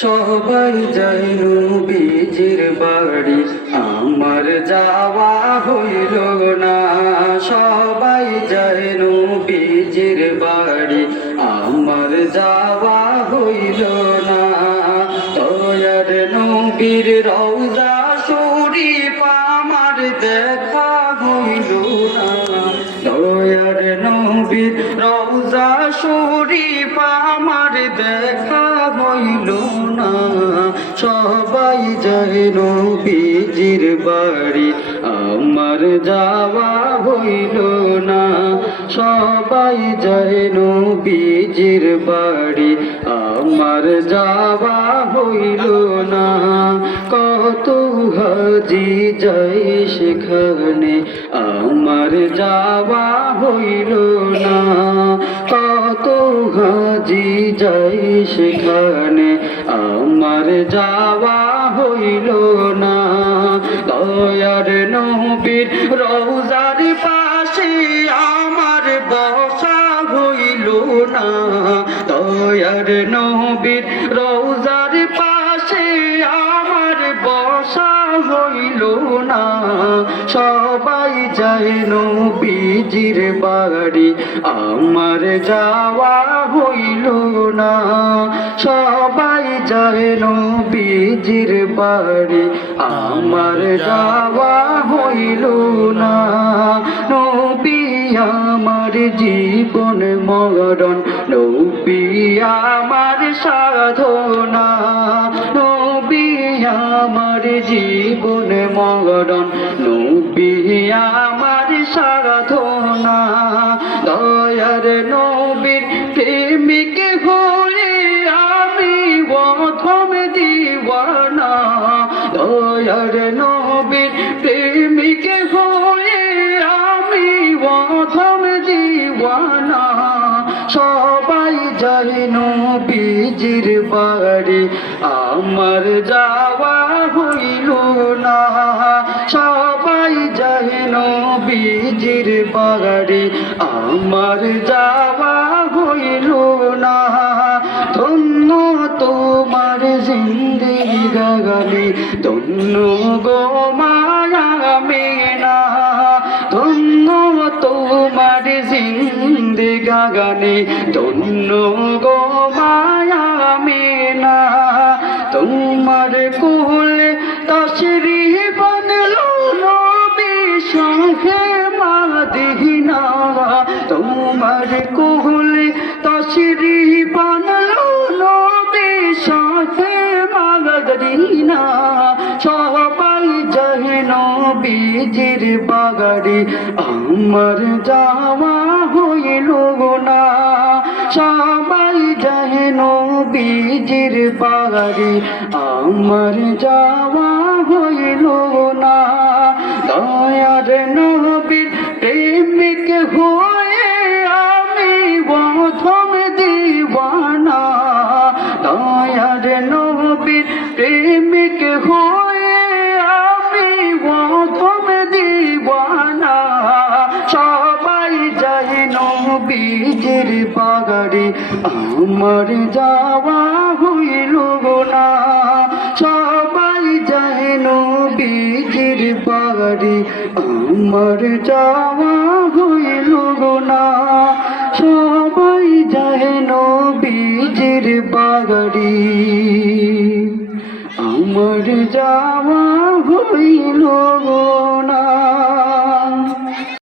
সবাই যায় নবীজির বাড়ি, আমার যাওয়া হইল না। সবাই যায় নবীজির বাড়ি, আমার যাওয়া হইল না। দয়ার নবীর রওজা শরীফ আমার দেখা হইল না। দয়ার নবীর রওজা শরীফ আমার দেখা হইল না। সবাই যায় নবীজির বাড়ি, আমার যাওয়া হইল না। সবাই যায় নবীজির বাড়ি, আমার যাওয়া হইল না। কত হাজি যাই সেখানে, আমার যাওয়া হইল না। কত হাজি যাই সেখানে, আমার যাওয়া হইল না। দয়ার নবীর রওজার পাশে আমার বসা হইল না। দয়ার নবীর রওজার পাশে আমার বসা হইল না। সবাই যায় নবীজির বাড়ি, আমার যাওয়া হইল না। সবাই যায় নবীজির বাড়ি, আমার যাওয়া হইল না। নবী আমার জীবন মরণ, নবী আমার সাধনা। নবী আমার জীবন মরণ, নবী আমার সাধনা। দয়ার নবীর প্রেমিক হয়ে আমি প্রথম দিওয়ানা। দয়ার নবীর প্রেমিক হয়ে আমি প্রথম দিওয়ানা। সবাই যায় নবীজির বাড়ি, আমার যাওয়া হইল না। সবাই যায় নবীজির বাড়ি, আমার যাওয়া হইল না। ধন্য তোমার জিন্দেগানি, ধন্য গো মায়া মেনা। ধন্য তোমার জিন্দেগানি, ধন্য গো মায়া মেনা। তোমার কোলে তশরিফ বানলো নবী শাহে মদিনা। তোমার কোলে তশরিফ বানলো নবী শাহে মদিনা। সবাই যায় নবীজির বাড়ি, আমার যাওয়া হইল না। সবাই যায় নবীজির বাড়ি, আমার যাওয়া হইল না। দয়ার নবীর প্রেমিক হয়ে আমি প্রথম দিওয়ানা। দয়ার নবীর প্রেমিক হয়ে আমি প্রথম দিওয়ানা। সবাই যায় নবীজির বাড়ি, আমার যাওয়া হইল না। সবাই যায় নবীজির বাড়ি, আমার যাওয়া হইল না। সবাই যায় নবীজির বাড়ি, আমার যাওয়া হইল না।